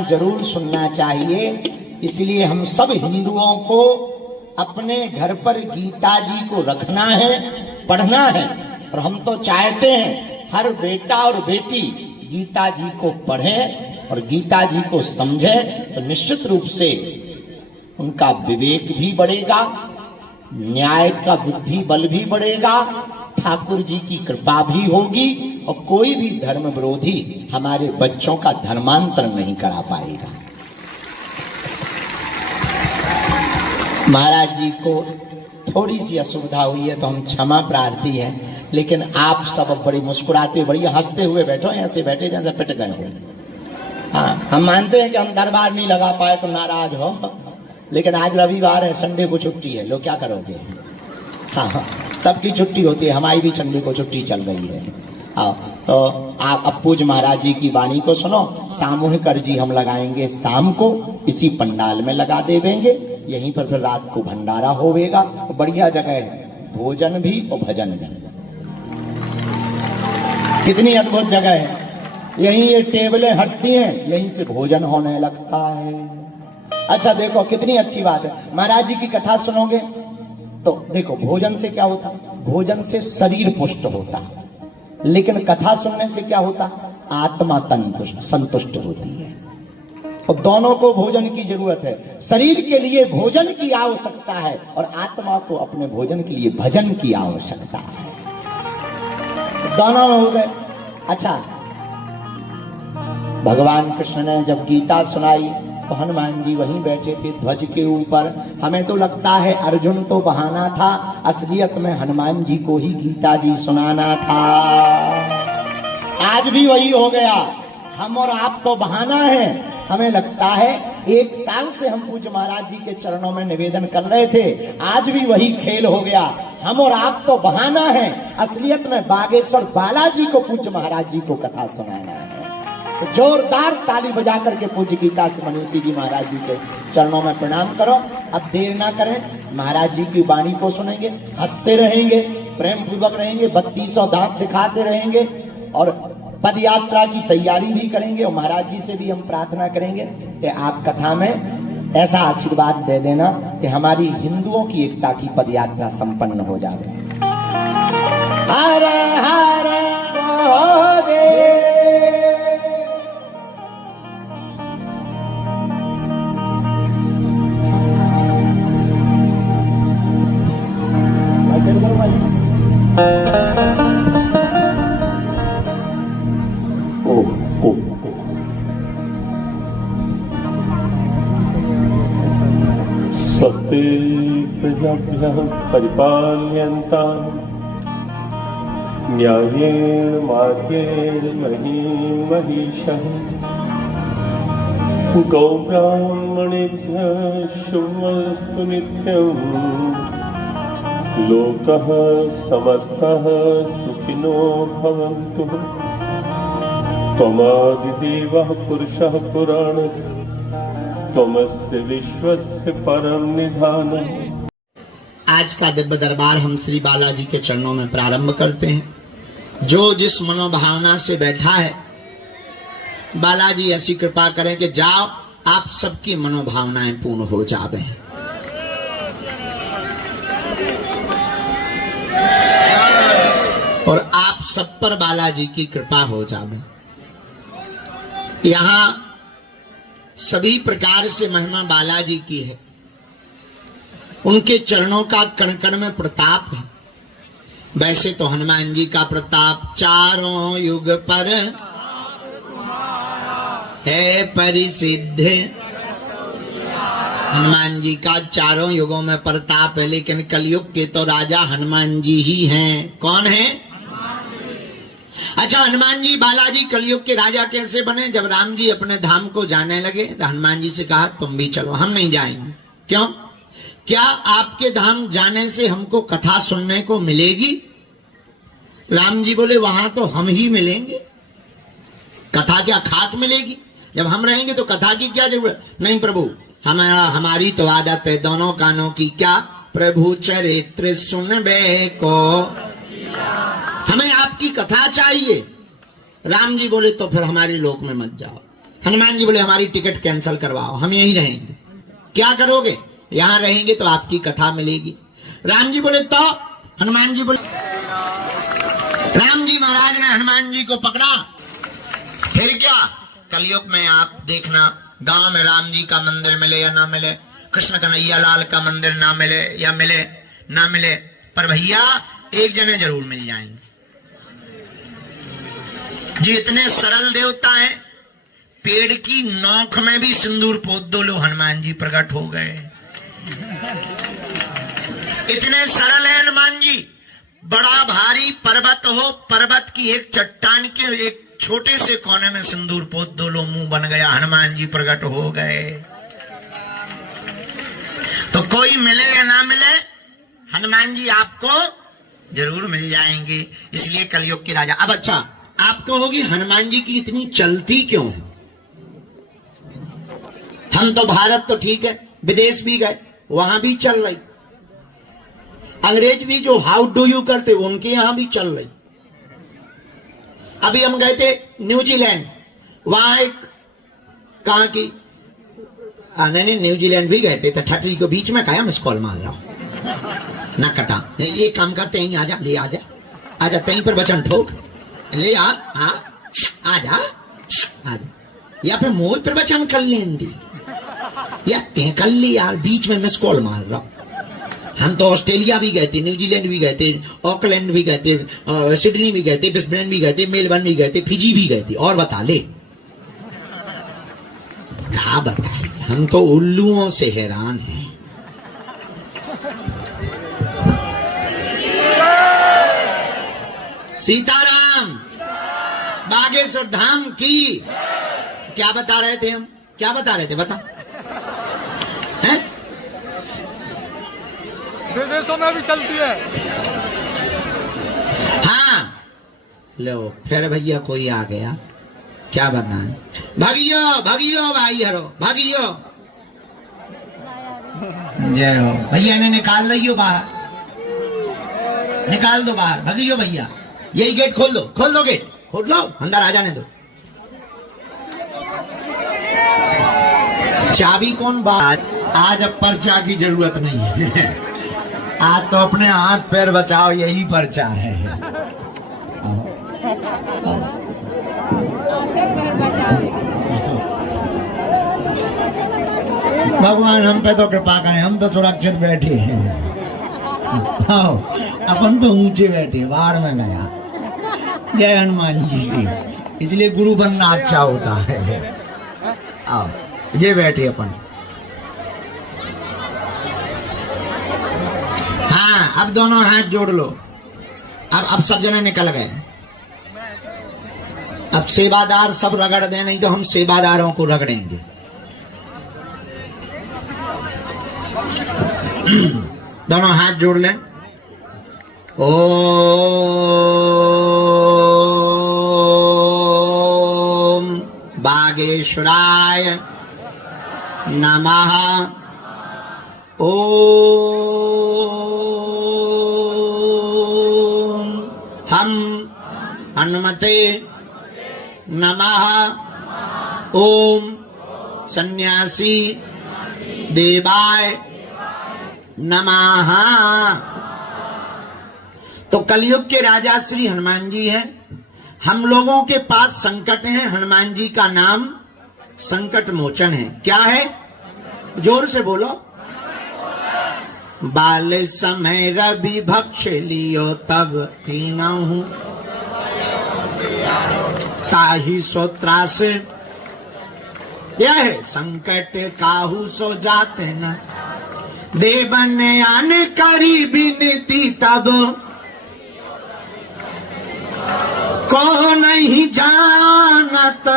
रामायण जरूर सुनना चाहिए। इसलिए हम सब हिंदुओं को अपने घर पर गीता जी को रखना है, पढ़ना है। और हम तो चाहते हैं हर बेटा और बेटी गीता जी को पढ़े और गीता जी को समझे, तो निश्चित रूप से उनका विवेक भी बढ़ेगा, न्याय का बुद्धि बल भी बढ़ेगा, ठाकुर जी की कृपा भी होगी और कोई भी धर्म विरोधी हमारे बच्चों का धर्मांतर नहीं करा पाएगा। महाराज जी को थोड़ी सी असुविधा हुई है तो हम क्षमा प्रार्थी हैं, लेकिन आप सब बड़ी मुस्कुराते हुए, बड़ी हंसते हुए बैठो, ऐसे बैठे जैसे पिट गए हो। हाँ, हम मानते हैं कि हम दरबार नहीं लगा पाए तो नाराज हो, लेकिन आज रविवार है, संडे को छुट्टी है, लोग क्या करोगे। हाँ, सबकी छुट्टी होती है, हमारी भी संडे को छुट्टी चल रही है। आओ तो आप अब पूज्य महाराज जी की वाणी को सुनो। सामूहिक अर्जी हम लगाएंगे शाम को, इसी पंडाल में लगा देंगे, यहीं पर फिर रात को भंडारा होवेगा। बढ़िया जगह है, भोजन भी और भजन भी, कितनी अद्भुत जगह है। यहीं ये टेबलें हटती हैं, यहीं से भोजन होने लगता है। अच्छा देखो कितनी अच्छी बात है। महाराज जी की कथा सुनोगे तो देखो, भोजन से क्या होता, भोजन से शरीर पुष्ट होता, लेकिन कथा सुनने से क्या होता, आत्मा संतुष्ट होती है। और दोनों को भोजन की जरूरत है। शरीर के लिए भोजन की आवश्यकता है और आत्मा को अपने भोजन के लिए भजन की आवश्यकता है। दोनों हो गए। अच्छा, भगवान कृष्ण ने जब गीता सुनाई तो हनुमान जी वहीं बैठे थे ध्वज के ऊपर। हमें तो लगता है अर्जुन तो बहाना था, असलियत में हनुमान जी को ही गीता जी सुनाना था। आज भी वही हो गया, हम और आप तो बहाना है। हमें लगता है 1 साल से हम पूज्य महाराज जी के चरणों में निवेदन कर रहे थे, आज भी वही खेल हो गया। हम और आप तो बहाना है, असलियत में बागेश्वर बालाजी को पूज्य महाराज जी को कथा सुनाना है। तो जोरदार ताली बजा करके पूज्य गीता से मनीषी जी महाराज जी के चरणों में प्रणाम करो। अब देर ना करें, महाराज जी की वाणी को सुनेंगे, हंसते रहेंगे, प्रेम पूर्वक रहेंगे, 3200 दांत दिखाते रहेंगे और पद यात्रा की तैयारी भी करेंगे। और महाराज जी से भी हम प्रार्थना करेंगे कि आप कथा में ऐसा आशीर्वाद दे देना कि हमारी हिंदुओं की एकता की पद यात्रा संपन्न हो जाए। हर हर महादेव। स्वस्ति प्रजाभ्यः परिपालयन्तां न्यायेन मार्गेण महीं महिषः। गौब्राह्मणेभ्यः शुभमस्तु नित्यम्। लोकः समस्तः सुखिनो भवन्तु। त्वमादिदेवः पुरुषः पुराणस्य, त्वमस्य विश्वस्य परम निधानम्। आज का दिव्य दरबार हम श्री बालाजी के चरणों में प्रारंभ करते हैं। जो जिस मनोभावना से बैठा है, बालाजी ऐसी कृपा करें कि जाओ आप सबकी मनोभावनाएं पूर्ण हो जावे। और आप सब पर बालाजी की कृपा हो जावे। यहाँ सभी प्रकार से महिमा बालाजी की है। उनके चरणों का कण कण में प्रताप है। वैसे तो हनुमान जी का प्रताप चारों युग पर है परिसिद्ध। हनुमान जी का चारों युगों में प्रताप है, लेकिन कलयुग के तो राजा हनुमान जी ही हैं। कौन है? अच्छा, हनुमान जी बालाजी कलयुग के राजा कैसे बने? जब राम जी अपने धाम को जाने लगे, हनुमान जी से कहा तुम भी चलो, हम नहीं जाएंगे। क्यों? क्या आपके धाम जाने से हमको कथा सुनने को मिलेगी? राम जी बोले वहां तो हम ही मिलेंगे, कथा क्या खाक मिलेगी? जब हम रहेंगे तो कथा की क्या जरूरत? नहीं प्रभु, हमारी तो आदत है दोनों कानों की क्या, प्रभु चरित्र सुनबे को, हमें आपकी कथा चाहिए। राम जी बोले तो फिर हमारे लोक में मत जाओ। हनुमान जी बोले हमारी टिकट कैंसिल करवाओ, हम यहीं रहेंगे। क्या करोगे? यहां रहेंगे तो आपकी कथा मिलेगी। राम जी बोले तो? हनुमान जी बोले, राम जी महाराज ने हनुमान जी को पकड़ा। फिर क्या? कलयुग में आप देखना, गांव में राम जी का मंदिर मिले या ना मिले, कृष्ण कन्हैया लाल का मंदिर ना मिले या मिले ना मिले, पर भैया एक जने जरूर मिल जाएंगे। जी इतने सरल देवता हैं, पेड़ की नोक में भी सिंदूर पोत दो लो, हनुमान जी प्रकट हो गए। इतने सरल है हनुमान जी। बड़ा भारी पर्वत हो, पर्वत की एक चट्टान के एक छोटे से कोने में सिंदूर पोत दो लो, मुंह बन गया, हनुमान जी प्रकट हो गए। तो कोई मिले या ना मिले, हनुमान जी आपको जरूर मिल जाएंगे। इसलिए कलयुग के राजा। अब अच्छा, आप कहोगे हनुमान जी की इतनी चलती क्यों है? हम तो भारत तो ठीक है, विदेश भी गए, वहां भी चल रही। अंग्रेज भी जो हाउ डू यू करते उनके यहां भी चल रही। अभी हम गए थे न्यूजीलैंड, वहां एक कहा की नहीं न्यूजीलैंड भी गए थे, तो ठटरी को बीच में कहा मिस कॉल मार रहा हूं ना कटा। ये काम करते हैं, आजा ले आजा आजा, कहीं पर बचन ठोक ले आजा आजा, या फिर मोह पर बचन कर लेंदी या ते कर ली यार, बीच में मिस कॉल मार रहा हूं। हम तो ऑस्ट्रेलिया भी गए थे, न्यूजीलैंड भी गए थे, ऑकलैंड भी गए थे, सिडनी भी गए थे, ब्रिस्बेन भी गए थे, मेलबर्न भी गए थे, फिजी भी गए थे। और बता ले क्या बताए, हम तो उल्लुओं से हैरान हैं। सीताराम, बागेश्वर धाम की। क्या बता रहे थे हम? क्या बता रहे थे बता? हैं? विदेशों में भी चलती है। हाँ लो फिर भैया कोई आ गया, क्या बताएं। भागियो भागियो भाई हरो भागियो, जय हो। भैया ने निकाल लियो बाहर, निकाल दो बाहर, भागियो भैया। यही गेट खोल दो, खोल दो गेट, खोल लो, अंदर आ जाने दो। चाबी कौन बात? आज अब पर्चा की जरूरत नहीं है, आज तो अपने हाथ पैर बचाओ, यही पर्चा है। भगवान हम पे तो कृपा करें, हम तो सुरक्षित बैठे हैं। आओ, अपन तो ऊंचे बैठे, बाहर में गया। जय हनुमान जी की। इसलिए गुरु बनना अच्छा होता है। आओ जे बैठे अपन। हाँ अब दोनों हाथ जोड़ लो। अब सब जने निकल गए। अब सेवादार सब रगड़ दे, नहीं तो हम सेवादारों को रगड़ेंगे। दोनों हाथ जोड़ लें। ओम बागेश्वराय नमः। ओम हम हनुमते नमः। ओम सन्यासी देवाय नमः। तो कलयुग के राजा श्री हनुमान जी हैं। हम लोगों के पास संकट है, हनुमान जी का नाम संकट मोचन है। क्या है? जोर से बोलो। बाल समय रवि भक्ष लियो तब पीनहु, ताहि सो त्रास। यह है संकट काहू सो जाते न, देवन आन करी बिनती तब, को नहीं जानत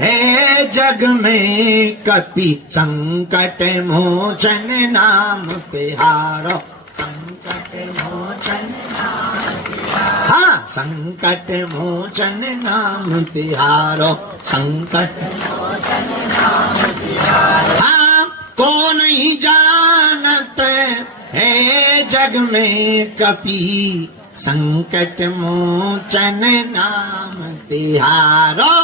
है जग में कपि, संकट मोचन नाम तिहारो। संकट मोचन नाम तिहारो। हाँ संकट मोचन नाम तिहारो। संकट मोचन नाम तिहारो। हाँ को नहीं जानत है जग में कपि, संकट मोचन नाम तिहारो।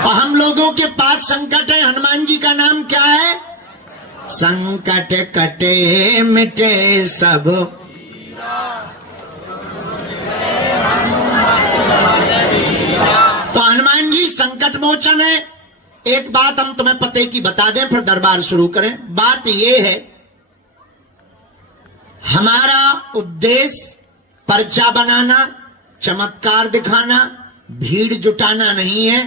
और हम लोगों के पास संकट है, हनुमान जी का नाम क्या है? संकट कटे मिटे सब। तो हनुमान जी संकट मोचन है। एक बात हम तुम्हें पते की बता दें, फिर दरबार शुरू करें। बात यह है, हमारा उद्देश्य पर्चा बनाना, चमत्कार दिखाना, भीड़ जुटाना नहीं है।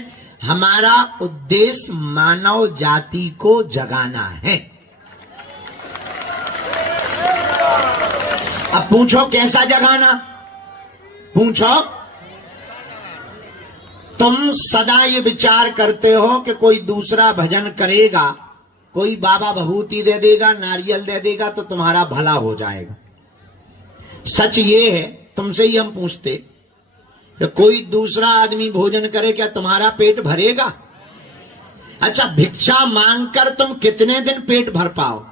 हमारा उद्देश्य मानव जाति को जगाना है। अब पूछो कैसा जगाना? पूछो। तुम सदा ये विचार करते हो कि कोई दूसरा भजन करेगा, कोई बाबा भभूति दे देगा, नारियल दे देगा तो तुम्हारा भला हो जाएगा। सच ये है, तुमसे ही हम पूछते कि कोई दूसरा आदमी भोजन करे, क्या तुम्हारा पेट भरेगा? अच्छा, भिक्षा मांगकर तुम कितने दिन पेट भर पाओ?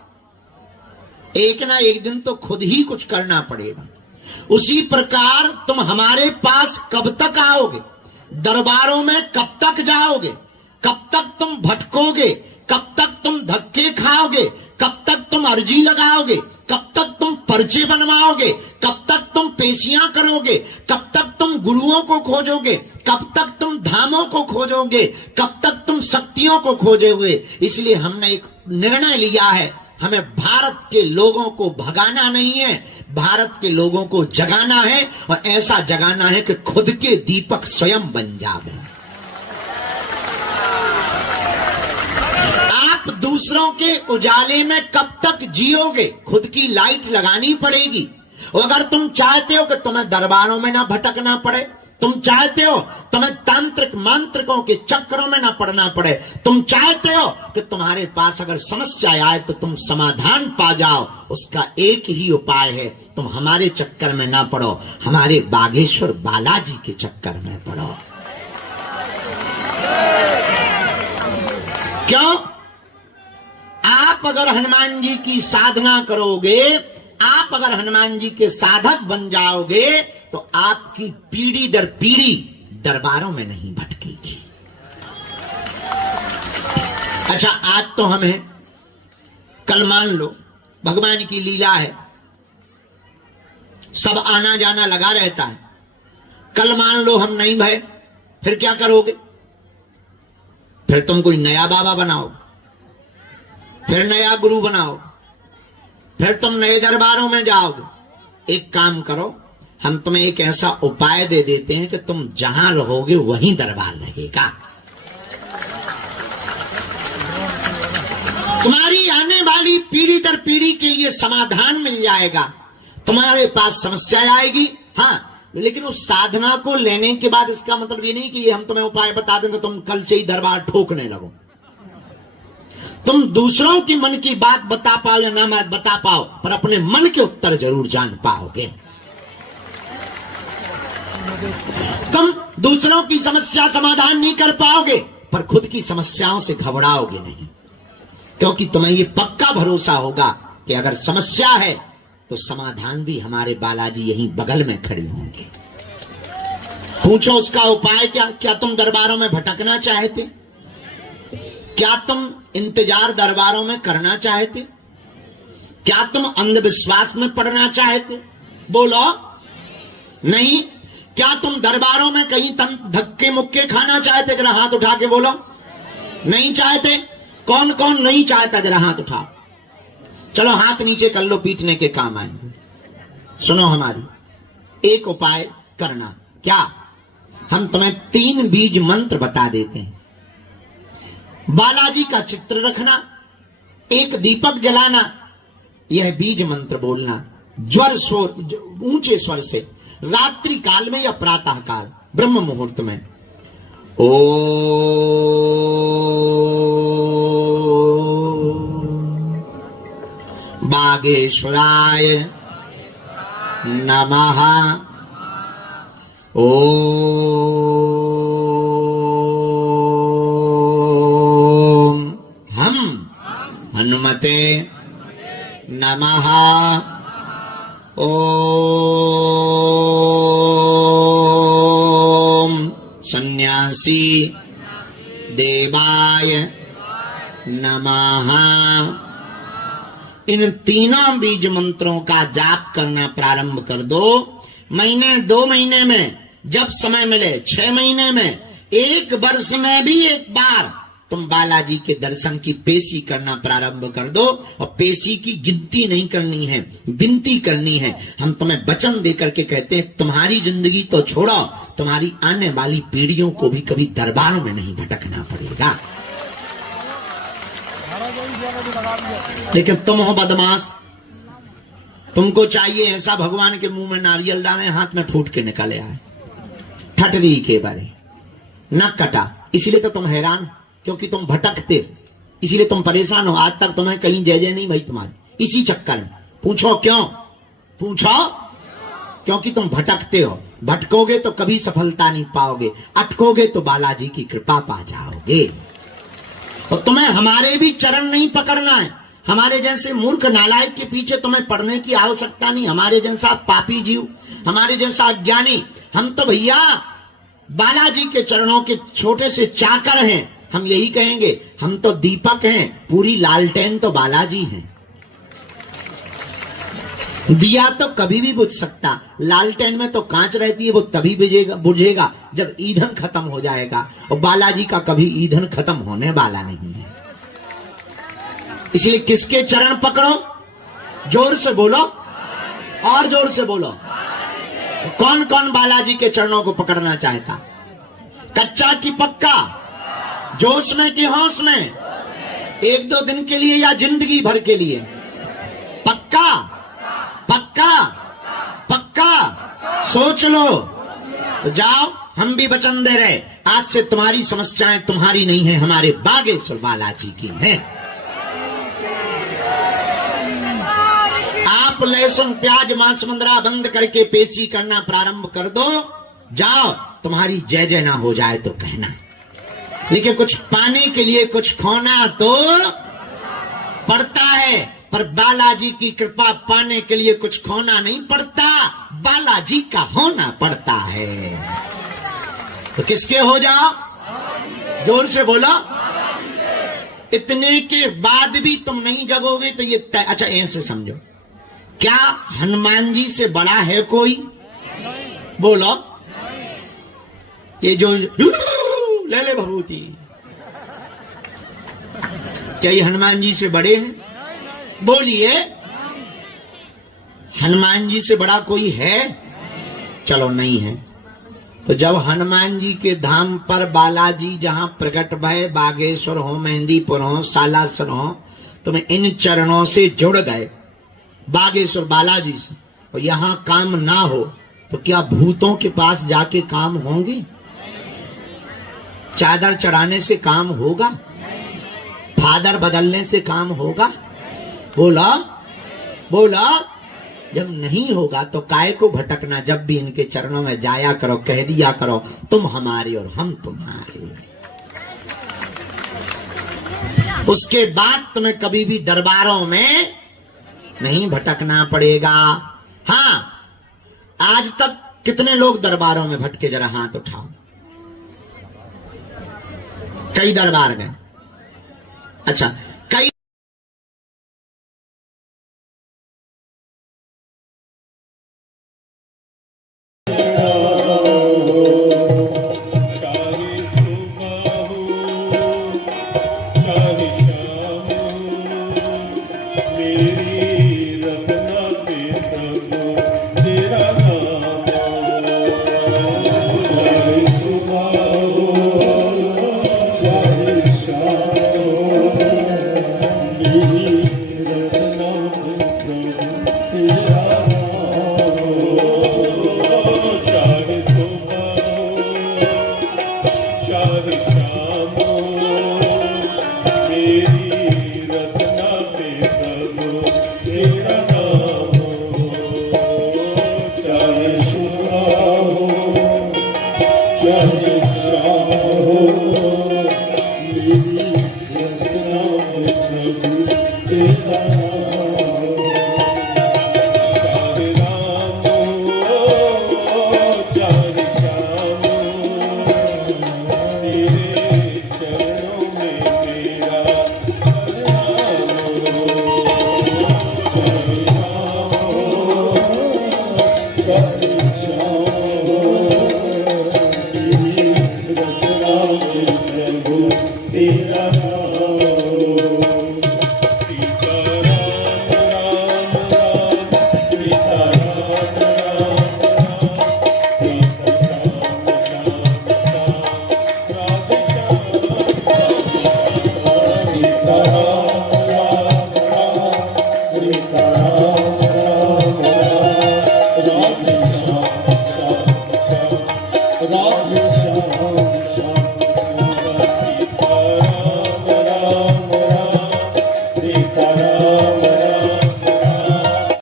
एक ना एक दिन तो खुद ही कुछ करना पड़ेगा। उसी प्रकार तुम हमारे पास कब तक आओगे? दरबारों में कब तक जाओगे? कब तक तुम भटकोगे? कब तक तुम धक्के खाओगे? कब तक तुम अर्जी लगाओगे? कब तक तुम पर्चे बनवाओगे? कब तक तुम पेशियां करोगे? कब तक तुम गुरुओं को खोजोगे? कब तक तुम धामों को खोजोगे? कब तक तुम शक्तियों को खोजोगे? इसलिए हमने एक निर्णय लिया है, हमें भारत के लोगों को भगाना नहीं है, भारत के लोगों को जगाना है। और ऐसा जगाना है कि खुद के दीपक स्वयं बन जावे। आप दूसरों के उजाले में कब तक जियोगे? खुद की लाइट लगानी पड़ेगी। और अगर तुम चाहते हो कि तुम्हें दरबारों में ना भटकना पड़े, तुम चाहते हो तुम्हें तांत्रिक मांत्रिकों के चक्रों में ना पड़ना पड़े, तुम चाहते हो कि तुम्हारे पास अगर समस्या आए तो तुम समाधान पा जाओ, उसका एक ही उपाय है, तुम हमारे चक्कर में ना पड़ो, हमारे बागेश्वर बालाजी के चक्कर में पड़ो। क्यों? आप अगर हनुमान जी की साधना करोगे, आप अगर हनुमान जी के साधक बन जाओगे, तो आपकी पीढ़ी दर पीढ़ी दरबारों में नहीं भटकेगी। अच्छा, आज तो हमें, कल मान लो भगवान की लीला है, सब आना जाना लगा रहता है। कल मान लो हम नहीं भय, फिर क्या करोगे? फिर तुम कोई नया बाबा बनाओ, फिर नया गुरु बनाओ, फिर तुम नए दरबारों में जाओगे। एक काम करो, हम तुम्हें एक ऐसा उपाय दे देते हैं कि तुम जहां रहोगे वहीं दरबार रहेगा। तुम्हारी आने वाली पीढ़ी दर पीढ़ी के लिए समाधान मिल जाएगा। तुम्हारे पास समस्या आएगी, हाँ, लेकिन उस साधना को लेने के बाद इसका मतलब ये नहीं कि ये हम तुम्हें उपाय बता दें तो तुम कल से ही दरबार ठोकने लगो। तुम दूसरों की मन की बात बता पाओ या ना बता पाओ, पर अपने मन के उत्तर जरूर जान पाओगे। तुम दूसरों की समस्या समाधान नहीं कर पाओगे, पर खुद की समस्याओं से घबराओगे नहीं, क्योंकि तुम्हें ये पक्का भरोसा होगा कि अगर समस्या है तो समाधान भी हमारे बालाजी यहीं बगल में खड़े होंगे। पूछो उसका उपाय क्या? क्या तुम दरबारों में भटकना चाहते? क्या तुम इंतजार दरबारों में करना चाहते? क्या तुम अंधविश्वास में पड़ना चाहते? बोलो नहीं। क्या तुम दरबारों में कहीं धक्के मुक्के खाना चाहते? जरा हाथ उठा के बोलो। नहीं चाहते? कौन कौन नहीं चाहता? जरा हाथ उठाओ। चलो हाथ नीचे कर लो, पीटने के काम आएंगे। सुनो हमारी एक उपाय करना। क्या? हम तुम्हें 3 बीज मंत्र बता देते हैं। बालाजी का चित्र रखना, एक दीपक जलाना, यह बीज मंत्र बोलना ज्वर स्वर ऊंचे स्वर से, रात्रि काल में या प्रातः काल ब्रह्म मुहूर्त में। ओ बागेश्वराय नमः। ओ हनुमते नमः। ओम सन्यासी देवाय नमः। इन तीनों बीज मंत्रों का जाप करना प्रारंभ कर दो। महीने 2 महीने में जब समय मिले, 6 महीने में, 1 वर्ष में भी एक बार तुम बालाजी के दर्शन की पेशी करना प्रारंभ कर दो। और पेशी की गिनती नहीं करनी है, विनती करनी है। हम तुम्हें वचन देकर के कहते हैं तुम्हारी जिंदगी तो छोड़ो, तुम्हारी आने वाली पीढ़ियों को भी कभी दरबारों में नहीं भटकना पड़ेगा। लेकिन तुम हो बदमाश, तुमको चाहिए ऐसा भगवान के मुंह में नारियल डाले, हाथ में फूट के निकले आए। ठटरी के बारे न कटा, इसीलिए तो तुम हैरान, क्योंकि तुम भटकते, इसीलिए तुम परेशान हो। आज तक तुम्हें कहीं जय जय नहीं भाई तुम्हारी, इसी चक्कर में। पूछो क्यों? पूछो क्योंकि तुम भटकते हो। भटकोगे तो कभी सफलता नहीं पाओगे, अटकोगे तो बालाजी की कृपा पा जाओगे। और तुम्हें हमारे भी चरण नहीं पकड़ना है। हमारे जैसे मूर्ख नालायक के पीछे तुम्हें पढ़ने की आवश्यकता नहीं। हमारे जैसा पापी जीव, हमारे जैसा अज्ञानी, हम तो भैया बालाजी के चरणों के छोटे से चाकर हैं। हम यही कहेंगे, हम तो दीपक हैं, पूरी लालटेन तो बालाजी हैं। दिया तो कभी भी बुझ सकता, लालटेन में तो कांच रहती है, वो तभी बुझेगा जब ईंधन खत्म हो जाएगा। और बालाजी का कभी ईंधन खत्म होने वाला नहीं है। इसलिए किसके चरण पकड़ो? जोर से बोलो, और जोर से बोलो। कौन कौन बालाजी के चरणों को पकड़ना चाहता? कच्चा की पक्का? जोश में कि होश में? 1-2 दिन के लिए या जिंदगी भर के लिए? पक्का पक्का पक्का सोच लो। तो जाओ, हम भी वचन दे रहे, आज से तुम्हारी समस्याएं तुम्हारी नहीं है, हमारे बागेश्वर बालाजी की हैं। आप लहसुन प्याज मांस मंदरा बंद करके पेशी करना प्रारंभ कर दो। जाओ, तुम्हारी जय जय ना हो जाए तो कहना। लेकिन कुछ पाने के लिए कुछ खोना तो पड़ता है, पर बालाजी की कृपा पाने के लिए कुछ खोना नहीं पड़ता, बालाजी का होना पड़ता है। तो किसके हो जाओ? जोर से बोलो। इतने के बाद भी तुम नहीं जगोगे तो ये अच्छा ऐसे समझो, क्या हनुमान जी से बड़ा है कोई? बोलो। ये जो ले ले भभूति, क्या ये हनुमान जी से बड़े हैं? बोलिए, हनुमान जी से बड़ा कोई है? चलो नहीं है। तो जब हनुमान जी के धाम पर बालाजी जहां प्रकट भय, बागेश्वर हो, मेहंदीपुर हो, सालासर हो, तुम इन चरणों से जुड़ गए बागेश्वर बालाजी से, और यहां काम ना हो तो क्या भूतों के पास जाके काम होंगे? चादर चढ़ाने से काम होगा? फादर बदलने से काम होगा? बोला बोला। जब नहीं होगा तो काय को भटकना? जब भी इनके चरणों में जाया करो, कह दिया करो तुम हमारे और हम तुम्हारे। उसके बाद तुम्हें कभी भी दरबारों में नहीं भटकना पड़ेगा। हाँ, आज तक कितने लोग दरबारों में भटके? जरा हाथ उठाओ। कई दरबार गए? अच्छा, कई चाहे